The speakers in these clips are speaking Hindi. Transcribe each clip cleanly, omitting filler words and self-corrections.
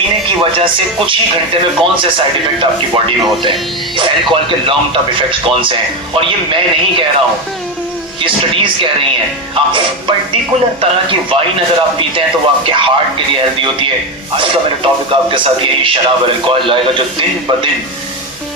पीने की वजह से कुछ ही घंटे में कौन से साइड इफेक्ट आपकी बॉडी में होते हैं, अल्कोहल के लॉन्ग टर्म इफेक्ट्स कौन से हैं। और ये मैं नहीं कह रहा हूं, ये स्टडीज कह रही हैं। आप पर्टिकुलर तरह की वाइन अगर आप पीते हैं तो वो आपके हार्ट के लिए हेल्दी होती है। आज का मेरा टॉपिक आपके साथ यही शराब और अल्कोहल लाएगा जो दिन ब दिन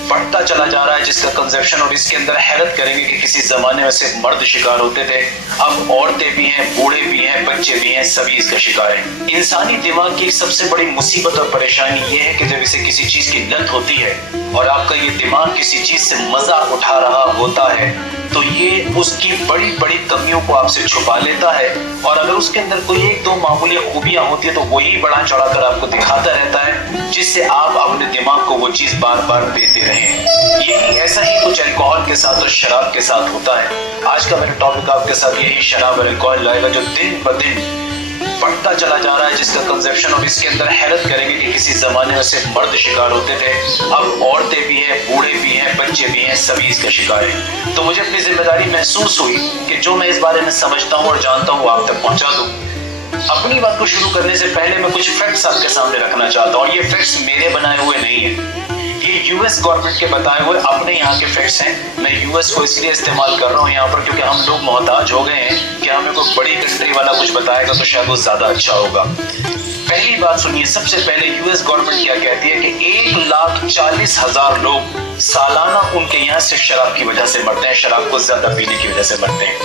बढ़ता चला जा रहा है, जिसका कंजप्शन। और इसके अंदर हैरत करेंगे कि किसी जमाने में सिर्फ मर्द शिकार होते थे, अब औरतें भी हैं, बूढ़े भी हैं, बच्चे भी हैं, सभी इसका शिकार हैं। इंसानी दिमाग की सबसे बड़ी मुसीबत और परेशानी ये है कि जब इसे किसी चीज की लत होती है और आपका ये दिमाग किसी चीज से मजा उठा रहा होता है तो ये उसकी बड़ी बड़ी कमियों को आपसे छुपा लेता है। और अगर उसके अंदर कोई एक दो मामूली खूबियां होती है तो वही बढ़ा चढ़ाकर आपको दिखाता रहता है, जिससे आप अपने दिमाग को वो चीज बार बार देते रहें। यही ऐसा ही कुछ अल्कोहल के साथ और शराब के साथ होता है। आज का मेरा टॉपिक आपके साथ यही शराब और अल्कोहल लाएगा जो दिन ब दिन बढ़ता चला जा रहा है, जिसका कंजप्शन। और इसके अंदर हैरत करेंगे कि किसी जमाने में सिर्फ मर्द शिकार होते थे, अब औरतें भी हैं, बूढ़े भी हैं, बच्चे भी हैं, सभी इसका शिकार हैं। तो मुझे अपनी जिम्मेदारी महसूस हुई कि जो मैं इस बारे में समझता हूँ और जानता हूँ आप तक पहुंचा दूं। अपनी बात को शुरू करने से पहले मैं कुछ फैक्ट्स आपके सामने रखना चाहता हूँ। और ये फैक्ट्स मेरे बनाए हुए नहीं है, ये यूएस गवर्नमेंट के बताए हुए अपने यहाँ के फैक्ट्स हैं। मैं यूएस को इसलिए इस्तेमाल कर रहा हूँ यहाँ पर क्योंकि हम लोग मोहताज हो गए हैं कि हमें कोई बड़ी कंट्री वाला कुछ बताएगा तो शायद वो ज्यादा अच्छा होगा। पहली बात सुनिए, सबसे पहले यूएस गवर्नमेंट क्या कहती है कि 1,40,000 लोग सालाना उनके यहाँ सिर्फ शराब की वजह से मरते हैं, शराब को ज्यादा पीने की वजह से मरते हैं।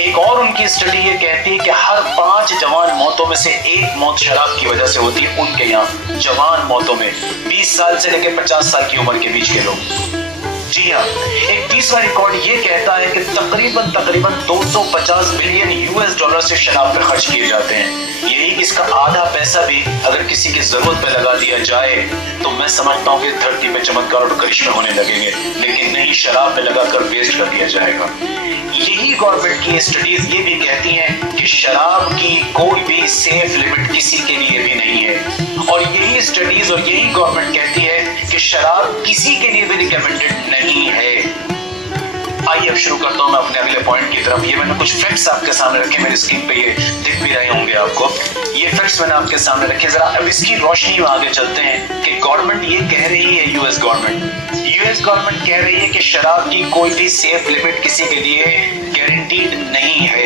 एक और उनकी स्टडी ये कहती है कि हर 5 जवान मौतों में से एक मौत शराब की वजह से होती है उनके यहाँ। जवान मौतों में 20 साल से लेकर 50 साल की उम्र के बीच के लोग। जी हाँ, एक तीसरा रिकॉर्ड ये कहता है कि तकरीबन 250 बिलियन यूएस डॉलर से शराब पर खर्च किए जाते हैं। यही इसका आधा पैसा भी अगर किसी की जरूरत पे लगा दिया जाए तो मैं समझता हूँ कि धरती पे चमत्कार और करिश्मे होने लगेंगे, लेकिन नहीं, शराब पे लगाकर वेस्ट कर दिया जाएगा। यही गवर्नमेंट की स्टडीज ये भी कहती हैं कि शराब की कोई भी सेफ लिमिट किसी के लिए भी नहीं है। और यही स्टडीज और यही गवर्नमेंट कहती है कि शराब किसी के लिए भी रिकमेंडेड नहीं है। आइए अब शुरू करता हूं मैं अपने अगले पॉइंट की तरफ। ये मैंने कुछ फैक्ट्स आपके सामने रखे, मेरी स्क्रीन पे ये दिख भी रहे होंगे आपको। ये फैक्ट्स मैंने आपके सामने रखे, जरा अब इसकी रोशनी में आगे चलते हैं कि गवर्नमेंट ये कह रही है, यूएस गवर्नमेंट कह रही है कि शराब की कोई भी सेफ लिमिट किसी के लिए गारंटीड नहीं है।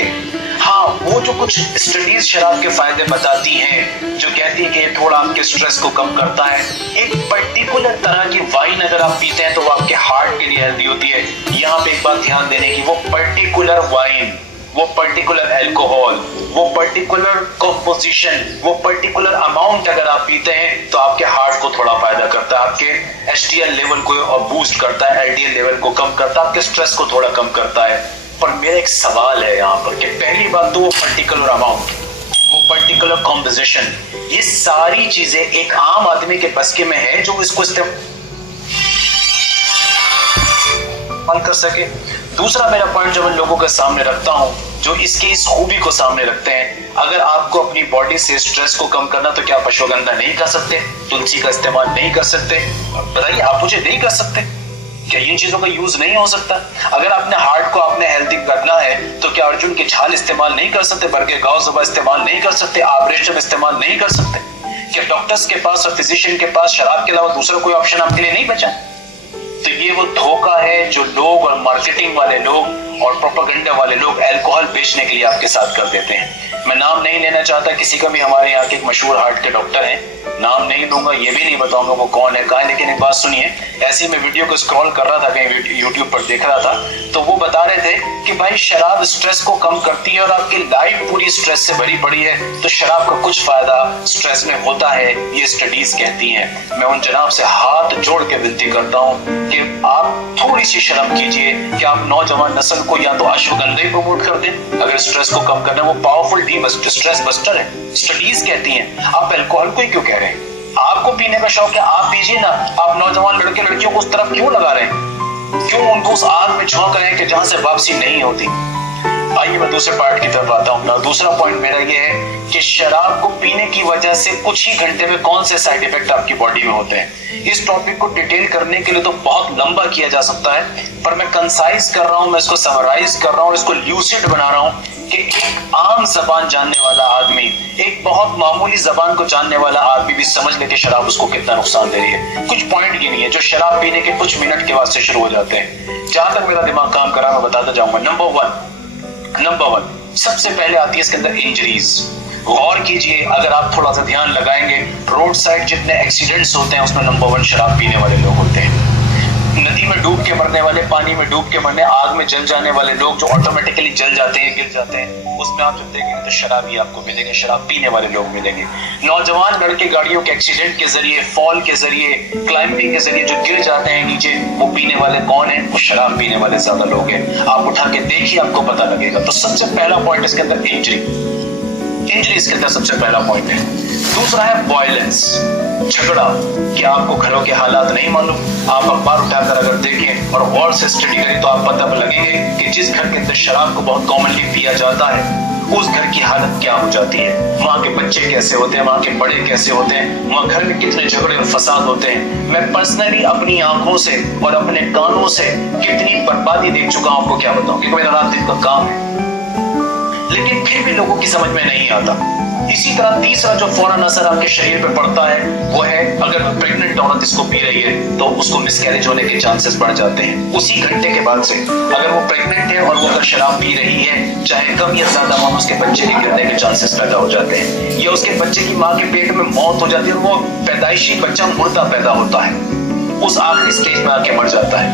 हाँ, वो जो कुछ स्टडीज शराब के फायदे बताती हैं, जो कहती है कि ये थोड़ा आपके स्ट्रेस को कम करता है। एक पर्टिकुलर तरह की वाइन अगर आप पीते हैं तो वो आपके हार्ट के लिए हेल्दी होती है। यहाँ पे एक बात ध्यान देने की, वो पर्टिकुलर वाइन, वो पर्टिकुलर अल्कोहल, वो पर्टिकुलर कंपोजिशन, वो पर्टिकुलर अमाउंट अगर आप पीते हैं तो आपके हार्ट को थोड़ा फायदा करता है, आपके एचडीएल लेवल को बूस्ट करता है, एलडीएल लेवल को कम करता है, आपके स्ट्रेस को थोड़ा कम करता है। पर मेरा एक सवाल है यहाँ पर कि पहली बात तो वो पर्टिकुलर अमाउंट, वो पर्टिकुलर कॉम्पोजिशन, ये सारी चीजें एक आम आदमी के बस के में है जो इसको इस्तेमाल कर सके। दूसरा मेरा पॉइंट जो मैं लोगों के सामने रखता हूं, जो इसकी इस खूबी को सामने रखते हैं, अगर आपको अपनी बॉडी से स्ट्रेस को कम करना तो क्या आप अश्वगंधा नहीं कर सकते, तुलसी का इस्तेमाल नहीं कर सकते? बताइए, आप मुझे नहीं कर सकते? क्या इन चीजों का यूज नहीं हो सकता? अगर आपने हार्ट को आपने हेल्दी करना है तो क्या अर्जुन की छाल इस्तेमाल नहीं कर सकते? बरके गांव सुबह इस्तेमाल नहीं कर सकते? ऑपरेशन इस्तेमाल नहीं कर सकते? क्या डॉक्टर्स के पास और फिजिशियन के पास शराब के अलावा दूसरा कोई ऑप्शन आपके लिए नहीं बचा? तो ये वो धोखा है जो लोग और मार्केटिंग वाले लोग और प्रोपेगेंडा वाले लोग अल्कोहल बेचने के लिए आपके साथ कर देते हैं। मैं नाम नहीं लेना चाहता किसी का भी, हमारे यहाँ के एक मशहूर हार्ट के डॉक्टर हैं, नाम नहीं दूंगा, ये भी नहीं बताऊंगा वो कौन है कहाँ है, लेकिन एक बात सुनिए, ऐसे मैं वीडियो को स्क्रॉल कर रहा था, कहीं यूट्यूब पर देख रहा था, तो वो बता रहे थे कि भाई शराब स्ट्रेस को कम करती है और आपकी लाइफ पूरी स्ट्रेस से भरी पड़ी है, तो शराब का कुछ फायदा स्ट्रेस में होता है, ये स्टडीज कहती हैं। मैं उन जनाब से हाथ जोड़ के विनती करता हूँ कि आप थोड़ी सी शर्म कीजिए कि आप नौजवान नस्ल को या तो अश्वगंधा ही प्रमोट कर दें अगर स्ट्रेस को कम करना, वो पावरफुल स्ट्रेस बस्टर है। स्टडीज कहती हैं, आप अल्कोहल को ही क्यों कह रहे हैं? आपको पीने का शौक है, आप पीजिए ना। आप नौजवान लड़के लड़कियों को उस तरफ क्यों लगा रहे हैं? क्यों उनको उस आग में झोंक रहे हैं कि जहां से वापसी नहीं होती? आइए मैं दूसरे पार्ट की तरफ आता हूँ। दूसरा पॉइंट मेरा ये है कि शराब को पीने की वजह से कुछ ही घंटे में कौन से साइड इफेक्ट आपकी बॉडी में होते हैं। इस टॉपिक को डिटेल करने के लिए तो बहुत लंबा किया जा सकता है, पर मैं कंसाइज कर रहा हूँ, मैं इसको समराइज कर रहा हूँ, इसको ल्यूसिड बना रहा हूँ कि एक आम जबान जानने वाला आदमी, एक बहुत मामूली जबान को जानने वाला आदमी भी समझ ले कि शराब उसको कितना नुकसान दे रही है। कुछ पॉइंट ये नहीं है जो शराब पीने के कुछ मिनट के बाद से शुरू हो जाते हैं। जहां तक मेरा दिमाग काम कर रहा है मैं बताता जाऊंगा। नंबर वन सबसे पहले आती है इसके अंदर इंजरीज। गौर कीजिए, अगर आप थोड़ा सा ध्यान लगाएंगे, रोड साइड जितने एक्सीडेंट्स होते हैं उसमें नंबर वन शराब पीने वाले लोग होते हैं। नदी में डूब के मरने वाले, पानी में डूब के मरने, आग में जल जाने वाले लोग जो ऑटोमेटिकली जल जाते हैं, गिर जाते हैं, उसमें आप जब देखेंगे तो शराबी आपको मिलेंगे, शराब पीने वाले लोग मिलेंगे। नौजवान लड़के गाड़ियों के एक्सीडेंट के जरिए, फॉल के जरिए, क्लाइंबिंग के जरिए जो गिर जाते हैं नीचे, वो पीने वाले कौन है? वो शराब पीने वाले ज्यादा लोग हैं। आप उठा के देखिए, आपको पता लगेगा। तो सबसे पहला पॉइंट इसके अंदर इंजरी इसके अंदर सबसे पहला पॉइंट है। दूसरा है वायलेंस, झगड़ा। क्या आपको घरों के हालात नहीं मालूम? आप अखबार उठाकर अगर देखें और गौर से स्टडी करें तो आप पता लगेंगे कि जिस घर के अंदर शराब को बहुत कॉमनली पिया जाता है उस घर की हालत क्या हो जाती है, वहां के बच्चे कैसे होते हैं, वहां के बड़े कैसे होते हैं, वहां घर में कितने झगड़े और फसाद होते हैं। मैं पर्सनली अपनी आंखों से और अपने कानों से कितनी बर्बादी देख चुका हूं, आपको क्या बताऊं, क्योंकि मेरा रात दिन का काम है, लेकिन फिर भी लोगों की समझ में नहीं आता। इसी तरह तीसरा जो फौरन असर आपके शरीर पे पड़ता है वो है, अगर प्रेग्नेंट औरत इसको पी रही है तो उसको मिसकैरेज होने के चांसेस बढ़ जाते हैं उसी घंटे के बाद से। अगर वो प्रेग्नेंट है और वो अगर शराब पी रही है, चाहे कम या ज्यादा, वहां उसके बच्चे के गिरने के चांसेस पैदा हो जाते हैं, या उसके बच्चे की माँ के पेट में मौत हो जाती है और वो पैदाइशी बच्चा मुर्दा पैदा होता है, उस आखिरी स्टेज में आके मर जाता है।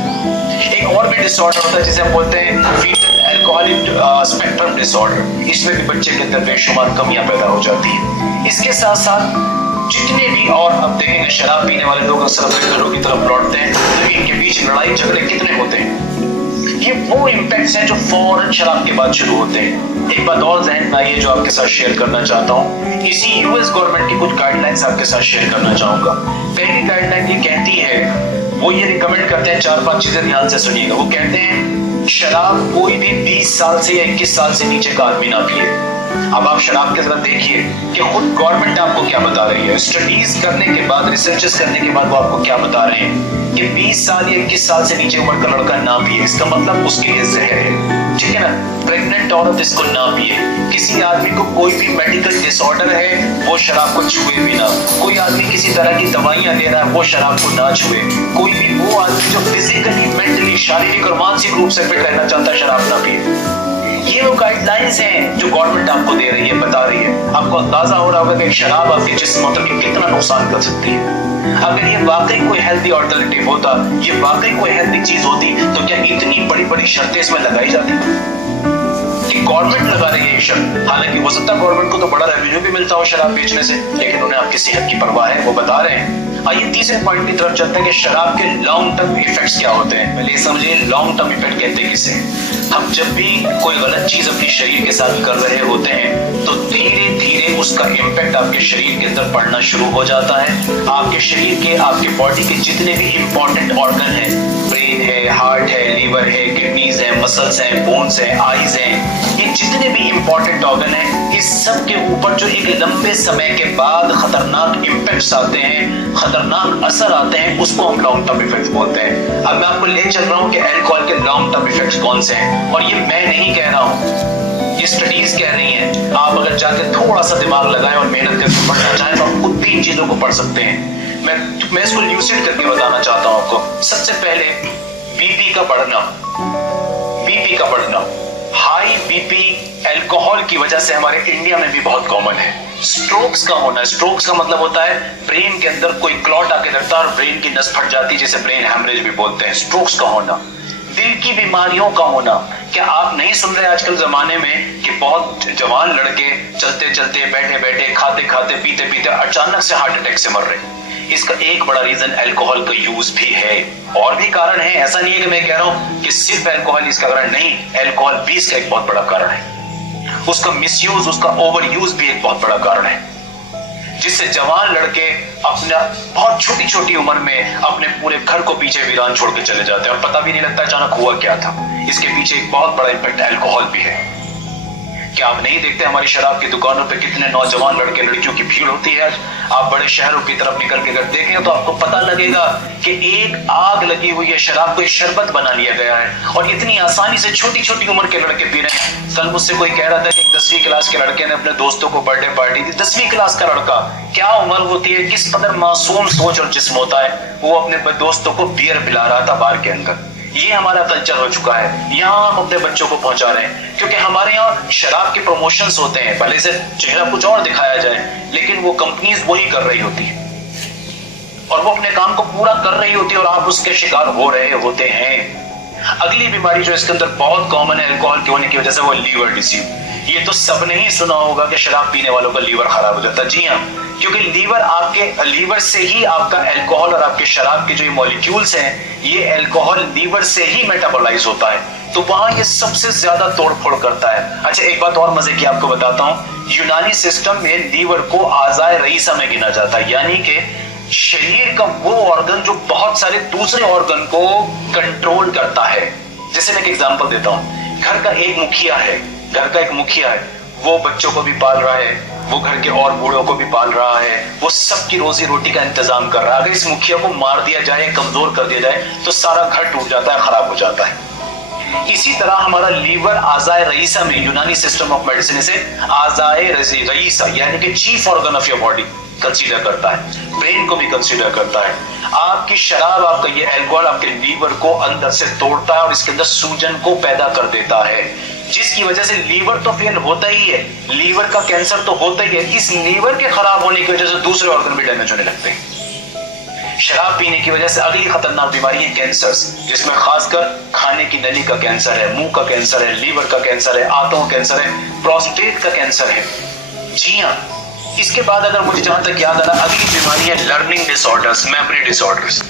एक और भी डिसऑर्डर होता है जिसे हम बोलते हैं फीटल अल्कोहलिक स्पेक्ट्रम डिसऑर्डर। इसमें भी बच्चे के अंदर बेशुमार कमियां पैदा हो जाती है। इसके साथ साथ जितने भी, और अब देखेंगे शराब पीने वाले लोग अक्सर अपने घरों की तरफ लौटते हैं तो इनके बीच लड़ाई झगड़े कितने होते हैं। ये वो इम्पैक्ट्स हैं जो फौरन शराब के बाद शुरू होते हैं। एक बात और ज़हन में आई है जो आपके साथ शेयर करना चाहता हूँ। इसी यूएस गवर्नमेंट की कुछ गाइडलाइंस आपके साथ शेयर करना चाहूंगा। पहली गाइडलाइन ये कहती है, वो ये रिकमेंड करते हैं, 4-5 चीजें ध्यान से सुनिएगा। वो कहते हैं शराब कोई भी 20 साल से या 21 साल से नीचे का आदमी ना पिए। अब आप शराब के तरफ देखिए कि खुद गवर्नमेंट आपको क्या बता रही है, स्टडीज करने के बाद, रिसर्चेस करने के बाद वो आपको क्या बता रहे हैं कि 20 साल या 21 साल से नीचे उम्र का लड़का ना पिए। इसका मतलब उसके लिए जहर है, ठीक है ना। प्रेग्नेंट औरत इसको ना पिए। किसी आदमी को कोई भी मेडिकल डिसऑर्डर है वो शराब को छुए भी ना। कोई आदमी किसी तरह की दवाइयां ले रहा है वो शराब को ना छुए। कोई भी वो आदमी जो फिजिकली, मेंटली, शारीरिक और मानसिक रूप से फिट रहना चाहता है शराब ना पिए। ये वो गाइडलाइंस हैं जो गवर्नमेंट आपको दे रही है, बता रही है। आपको अंदाजा हो रहा होगा कि शराब आपके जिस्म में कितना नुकसान कर सकती है। अगर ये वाकई कोई हेल्दी ऑल्टरनेटिव होता, ये वाकई कोई हेल्दी चीज होती, तो क्या इतनी बड़ी बड़ी शर्तें इसमें लगाई जाती कि गवर्नमेंट लगा रही है ये शर्त। हालांकि हो सकता है गवर्नमेंट को तो बड़ा रेवेन्यू भी मिलता हो शराब बेचने से, लेकिन उन्हें आपकी सेहत की परवाह है, वो बता रहे हैं। आइए तीसरे पॉइंट की तरफ चलते हैं कि शराब के लॉन्ग टर्म इफेक्ट्स क्या होते हैं। पहले समझिए लॉन्ग टर्म इफेक्ट कहते हैं किसे। हम जब भी कोई गलत चीज अपने शरीर के साथ कर रहे होते हैं तो धीरे धीरे उसका इम्पैक्ट आपके शरीर के अंदर पड़ना शुरू हो जाता है। आपके शरीर के, आपके बॉडी के जितने भी इंपॉर्टेंट ऑर्गन हैं, ब्रेन है, हार्ट है, लीवर है, किडनीज है, मसल्स हैं, बोन्स हैं, आईज हैं, ये जितने भी इंपॉर्टेंट ऑर्गन हैं, इस सब के ऊपर जो एक लंबे समय के बाद खतरनाक इम्पैक्ट्स आते हैं, खतरनाक असर आते हैं, उसको हम लॉन्ग टर्म इफेक्ट्स बोलते हैं। अब मैं आपको ले चल रहा हूं कि अल्कोहल के लॉन्ग टर्म इफेक्ट्स कौन से हैं, और ये मैं नहीं कह रहा हूं, ये स्टडीज कह रही हैं। आप अगर जाके थोड़ा सा दिमाग लगाएं और मेहनत करके पढ़ना चाहें तो आप खुद भी इन चीजों को पढ़ सकते हैं। मैं इसको ल्यूसिड करके बताना चाहता हूं आपको। सबसे पहले बीपी का बढ़ना, हाई बीपी अल्कोहल की वजह से हमारे इंडिया में भी बहुत कॉमन है। स्ट्रोक्स का होना, स्ट्रोक्स का मतलब होता है ब्रेन के अंदर कोई क्लॉट आके लगता है और ब्रेन की नस फट जाती है, जिसे ब्रेन हैमरेज भी बोलते हैं। स्ट्रोक्स का होना, दिल की बीमारियों का होना। क्या आप नहीं सुन रहे आजकल जमाने में कि बहुत जवान लड़के चलते चलते, बैठे बैठे, खाते खाते, पीते पीते अचानक से हार्ट अटैक से मर रहे हैं? इसका एक बड़ा रीजन अल्कोहल का यूज भी है। और भी कारण है, ऐसा नहीं है कि मैं कह रहा हूं कि सिर्फ अल्कोहल इसका कारण नहीं, अल्कोहल भी इसका एक बहुत बड़ा कारण है। उसका मिसयूज, उसका ओवर यूज भी एक बहुत बड़ा कारण है, जिससे जवान लड़के अपना बहुत छोटी छोटी उम्र में अपने पूरे घर को पीछे वीरान छोड़ के चले जाते हैं और पता भी नहीं लगता अचानक हुआ क्या था। इसके पीछे एक बहुत बड़ा इम्पैक्ट अल्कोहल भी है। क्या आप नहीं देखते हमारी शराब की दुकानों पे कितने नौजवान लड़के लड़कियों की भीड़ होती है? आज आप बड़े शहरों की तरफ निकल के अगर देखें तो आपको पता लगेगा कि एक आग लगी हुई है, शराब को एक शरबत बना लिया गया है और इतनी आसानी से छोटी छोटी उम्र के लड़के पी रहे हैं। कल मुझसे कोई कह रहा था कि 10वीं क्लास के लड़के ने अपने दोस्तों को बर्थडे पार्टी दी। 10वीं क्लास का लड़का, क्या उम्र होती है, किस कदर मासूम सोच और जिस्म होता है, वो अपने दोस्तों को बियर पिला रहा था बार के अंदर। ये हमारा कल्चर हो चुका है, यहाँ हम अपने बच्चों को पहुंचा रहे हैं क्योंकि हमारे यहाँ शराब के प्रमोशंस होते हैं, भले से चेहरा कुछ और दिखाया जाए लेकिन वो कंपनीज वही कर रही होती है और वो अपने काम को पूरा कर रही होती है और आप उसके शिकार हो रहे होते हैं। अगली बीमारी जो इसके अंदर बहुत कॉमन है अल्कोहल के होने की वजह से, वो लीवर डिसीज। ये तो सबने ही सुना होगा कि शराब पीने वालों का लीवर खराब हो जाता है। जी हाँ, क्योंकि लीवर से ही आपका अल्कोहल और आपके शराब के जो ये मॉलिक्यूल्स हैं, ये अल्कोहल लीवर से ही मेटाबोलाइज होता है, तो वहां ये सबसे ज्यादा तोड़फोड़ करता है। अच्छा, एक बात और मजे की आपको बताता हूं, यूनानी सिस्टम में लीवर को आज़ाए रईसा में गिना जाता है, यानी कि शरीर का वो ऑर्गन जो बहुत सारे दूसरे ऑर्गन को कंट्रोल करता है। जैसे मैं एक एग्जांपल देता हूं, घर का एक मुखिया है, वो बच्चों को भी पाल रहा है, वो घर के और बूढ़ों को भी पाल रहा है, वो सबकी रोजी रोटी का इंतजाम कर रहा है। अगर इस मुखिया को मार दिया जाए, कमजोर कर दिया जाए तो सारा घर टूट जाता है, खराब हो जाता है। इसी तरह हमारा लीवर आज़ाए रईसा में, यूनानी सिस्टम ऑफ मेडिसिन से आज़ाए रईसा यानी कि chief organ of your body consider करता है, ब्रेन को भी कंसीडर करता है। आपकी शराब, आपका ये अल्कोहल आपके लीवर को अंदर से तोड़ता है और इसके अंदर सूजन को पैदा कर देता है, जिसकी वजह से लीवर तो फेल होता ही है, लीवर का कैंसर तो होता ही है। इस लीवर के खराब होने की वजह से दूसरे ऑर्गन भी डैमेज होने लगते हैं। शराब पीने की वजह से अगली खतरनाक बीमारी है कैंसर्स, जिसमें खासकर खाने की नली का कैंसर है, मुंह का कैंसर है, लीवर का कैंसर है, आंतों का कैंसर है, प्रोस्टेट का कैंसर है। जी हाँ, इसके बाद अगर मुझे जहां तक याद आ रहा, अगली बीमारी है लर्निंग डिसऑर्डर्स, मेमोरी डिसऑर्डर्स।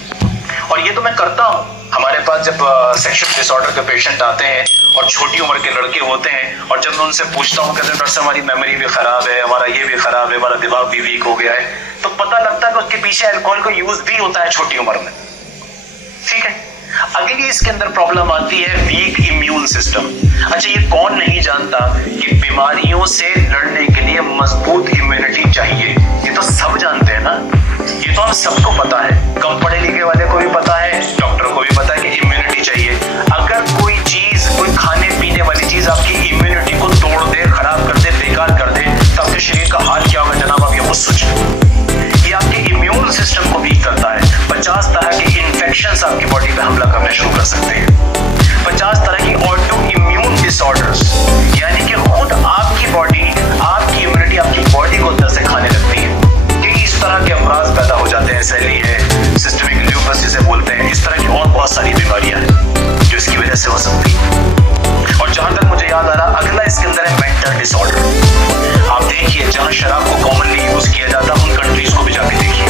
और ये तो मैं करता हूं, हमारे पास जब सेक्सुअल डिसऑर्डर के पेशेंट आते हैं और छोटी उम्र के लड़के होते हैं और जब मैं उनसे पूछता हूँ, कहते हैं डॉक्टर साहब हमारी मेमोरी भी खराब है, हमारा ये भी खराब है, हमारा दिमाग भी वीक हो गया है, तो पता लगता है कि उसके पीछे अल्कोहल का यूज भी होता है छोटी उम्र में। ठीक है, अगली इसके अंदर प्रॉब्लम आती है वीक इम्यून सिस्टम। अच्छा, ये कौन नहीं जानता कि बीमारियों से लड़ने के लिए मजबूत इम्यूनिटी चाहिए, ये तो सब जानते हैं ना, ये तो हम सबको पता है, कम पढ़े लिखे वाले को भी पता है, डॉक्टर को भी पता है कि इम्यूनिटी चाहिए। अगर कोई चीज, कोई खाने पीने वाली चीज आपकी इम्यूनिटी को तोड़ दे, खराब कर दे, बेकार कर दे, तो आपके शरीर का हाल क्या होगा जनाब, आप ये खुद सोचिए। ये आपके इम्यून सिस्टम को वीक करता है। 50 तरह के इन्फेक्शंस आपकी बॉडी पे हमला करने शुरू कर सकते हैं। 50 तरह की ऑटो इम्यून डिसऑर्डर्स, यानी कि खुद आपकी बॉडी, आपकी इम्यूनिटी आपकी बॉडी को अंदर से खाने लगती है। कई इस तरह के अमराज पैदा हो जाते हैं, सैली है, सिस्टमिक ल्यूपस जिसे बोलते हैं, इस तरह की और बहुत सारी बीमारियां हैं जो इसकी वजह से हो सकती है। और जहां तक मुझे याद आ रहा, अगला इसके अंदर है मेंटल डिसऑर्डर। आप देखिए, जहां शराब को कॉमनली यूज किया जाता है उन कंट्रीज को भी जाके देखिए,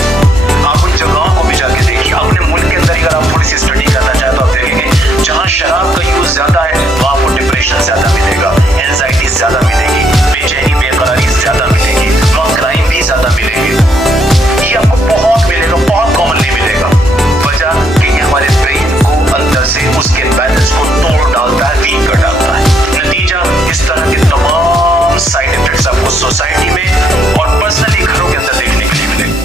आप उन जगहों को भी जाके देखिए। अपने मुल्क के अंदर अगर आप थोड़ी सी स्टडी करना चाहें तो आप देखेंगे जहां शराब का यूज ज्यादा है वहां आपको डिप्रेशन ज्यादा मिलेगा, एंजाइटी ज्यादा मिलेगी, बेचैनी बेकरारी ज्यादा मिलेगी, वहां क्राइम भी ज्यादा मिलेंगे। ये आपको बहुत मिलेगा, बहुत कॉमनली मिलेगा। वजह कि ये हमारे ब्रेन को अंदर से उसके बैलेंस को तोड़ डालता है, वीक कर डालता है। नतीजा, इस तरह के तमाम साइड इफेक्ट्स आपको सोसाइटी में और पर्सनली घरों के अंदर देखने के लिए मिलेंगे।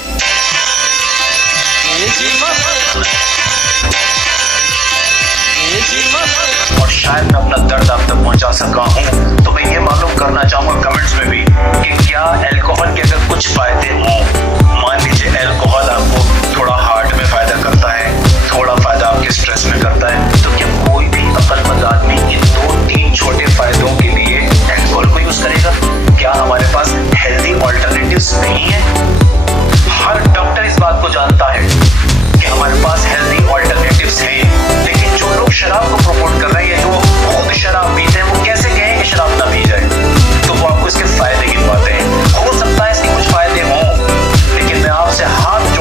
और शायद मैं अपना दर्द आप तक पहुंचा सका हूं, तो मैं ये मालूम करना चाहूंगा कमेंट्स में भी कि क्या अल्कोहल के अगर कुछ फायदे हों, मान लीजिए अल्कोहल आपको थोड़ा हार्ट में फायदा करता है, थोड़ा फायदा आपके स्ट्रेस में करता है, तो क्या कोई भी अक्लमंद आदमी इन 2-3 छोटे फायदों के लिए अल्कोहल को यूज करेगा? क्या हमारे पास हेल्दी ऑल्टरनेटिव्स नहीं है? हर डॉक्टर इस बात को जानता है कि हमारे पास हेल्दी ऑल्टरनेटिव्स हैं, लेकिन जो लोग शराब को प्रमोट कर रहे हैं, जो खुद शराब पीते हैं, वो कैसे कहें कि शराब ना पी जाए? तो वो आपको इसके फायदे गिनवाते हैं। हो सकता है इसके कुछ फायदे हों, लेकिन मैं आपसे हाथ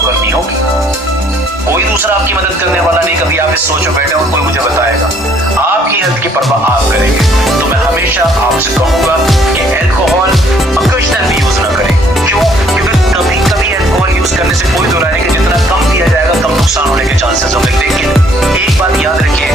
आपको करनी होगी। कोई दूसरा आपकी मदद करने वाला नहीं। कभी आप इस सोच में बैठे और कोई मुझे बताएगा, आपकी हेल्थ की परवाह आप करेंगे। तो मैं हमेशा आपसे कहूंगा कि अल्कोहल ओकेजनल भी यूज ना करें। क्यों? क्योंकि कभी कभी अल्कोहल यूज करने से कोई दुरा नहीं कि जितना कम पिया जाएगा कम नुकसान होने के चांसेस होंगे। लेकिन एक बात याद रखिए,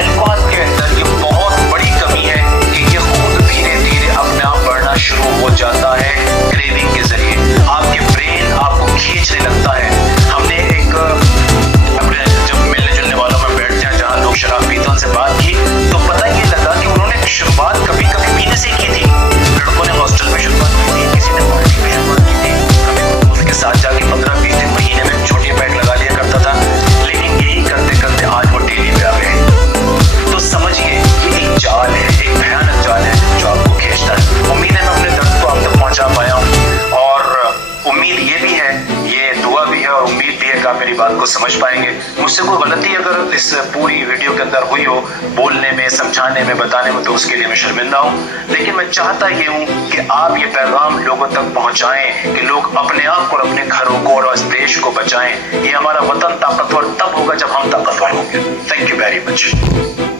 अल्कोहल के अंदर ये बहुत बड़ी कमी है कि ये खुद धीरे धीरे अपने आप बढ़ना शुरू हो जाता है क्रेविंग के जरिए। आपके ब्रेन आपको खींचने लगता है। हमने एक अपने जब मिलने जुलने वालों में बैठते हैं जहाँ लोग शराब पीते हैं, उनसे बात की तो पता ये लगा कि उन्होंने शुरुआत कभी कभी पीने से की थी। लड़कों ने हॉस्टल में शुरुआत की थी, किसी ने पार्टी में शुरुआत की थी, कभी दोस्त के साथ जाके 15-20 दिन महीने में छोटी पैक लगा लिया करता था। लेकिन यही करते करते आज वो डेली पे आ गए। तो समझिए ये एक जाल है, एक भयानक जाल है जो आपको खींचता है। उम्मीद है मैं अपने दर्द को आप तक पहुंचा पाया हूँ, और उम्मीद ये भी है, ये दुआ भी है और उम्मीद भी है कि आप मेरी बात को समझ पाएंगे। मुझसे कोई गलती अगर इस पूरी वीडियो के अंदर हुई हो, बोलने में, समझाने में, बताने में, तो उसके लिए मैं शर्मिंदा हूँ। लेकिन मैं चाहता ये हूँ कि आप ये पैगाम लोगों तक पहुंचाएं कि लोग अपने आप को और अपने घरों को और इस देश को बचाएं। ये हमारा वतन ताकतवर तब होगा जब हम ताकतवर होंगे। Thank you very much.